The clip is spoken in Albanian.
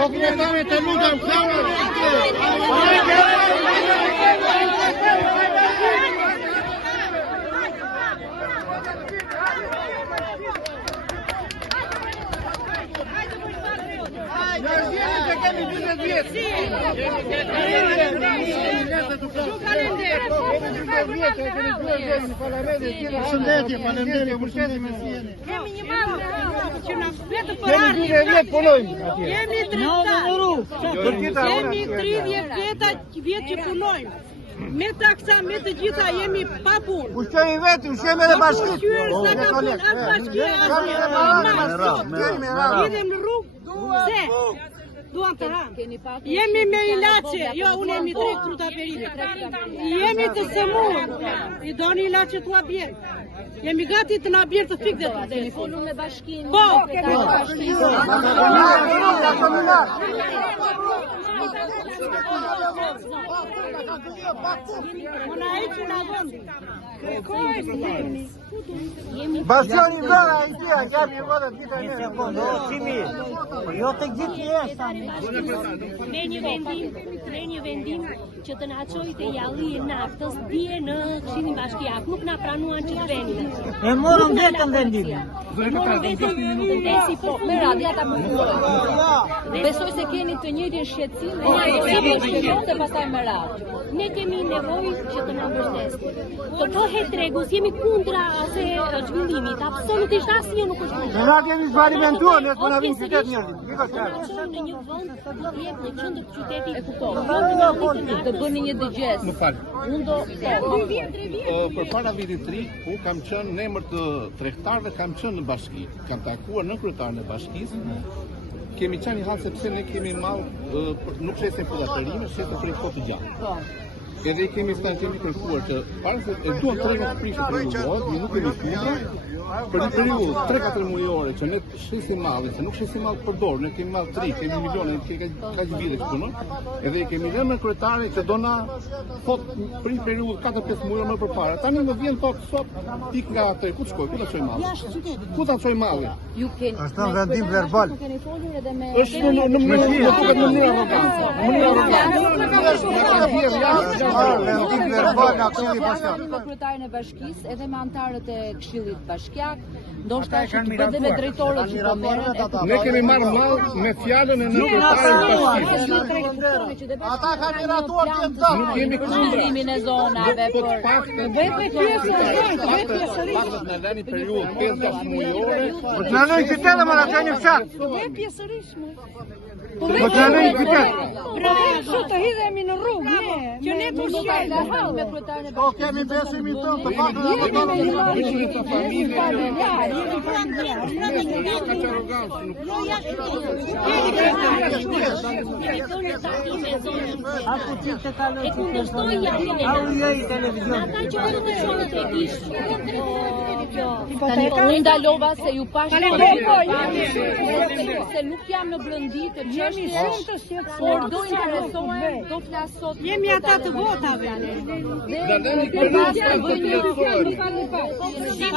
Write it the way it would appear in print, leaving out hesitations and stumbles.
O kryetare, të lutem, Kemi një mamë që na fletë për ardhje. Jemi 30 vjet që punojmë. Me taksa, me të gjitha jemi pa punë. Ushqemi vetë, ushqemi edhe bashkit. Idhem në rrugë, se duam të hamë. Jemi me ilaçe, jo, unë jemi drejt Truta Perimit. Jemi të sëmurë, i doni ilaçe tua bjerë. Jemi gati të na bjerë të fikë dhe të telefonu me bashkinë. Po! Bastioni vëra i tja, gjatë një vëra dita një në fondë. Jo të gjithë jeshtë. Ne një vendim që të na çojë te jalli i naftës dje në Këshillin Bashkiak, nuk na pranuan që të venim. E morëm vetëm vendimin. Me radhja ta përfundojmë. Besoj se keni të njëjtin shqetësim dhe pastaj me radhë. Ne kemi nevojë që të na mbështesni. Të bëhet tregu, jemi kundra asë zhvillimit, absolutisht asnjë nuk është kundër. Na kemi zbalimentuar, ne po na vin qytet njerëzit. Në një vend të jetë në qendër të qytetit e kupton. Të bëni një dëgjes. Më fal. Unë do Përpara vitit të ri, unë kam qenë në emër të tregtarëve, kam qenë në bashki. Kam takuar në kryetarin e bashkisë. Kemi qenë i hallë sepse ne kemi mall, nuk shesim për atërime, shesim për i kohë të gjatë. Edhe kemi kërkuar që para se duam trega të prishë për rrugë, ne nuk kemi kundër. Për një periudhë 3-4 mujore që ne shesim mallin, se nuk shesim mall për dorë, ne kemi mall 3, kemi milione, kemi kaq vite këtu, no? Edhe kemi lënë me kryetarin që do na thot për një periudhë 4-5 muaj më përpara. Tani më vjen thot sot pik nga atë, ku shkoj, ku ta çoj mallin? Ku ta çoj mallin? Ju keni. Është në vendim verbal. Është në mënyrë arrogancë. Vendim verbal nga Këshilli Bashkiak. Me kryetarin e bashkisë edhe me antarët e Këshillit Bashkiak, ndoshta që të bëhet me drejtorët që po merren. Ne kemi marrë mall me fjalën e kryetarit të bashkisë. Ata kanë miratuar që të Nuk kemi Ndrimin e zonave për vetë në lëni periudhë 5-6 mujore. Po të nënoj qytet dhe më në të një fshat. Po të nënoj qytet. Të hidhemi në rrugë, që ne të shkojmë me kryetarin e Po kemi besimin tonë të paktën Jemi ato e kundërshtoj jalin e Unë ndalova se ju pash se nuk jam në blëndi të çështje, por do interesohem, do flas sot. Jemi ata të votave. Dhe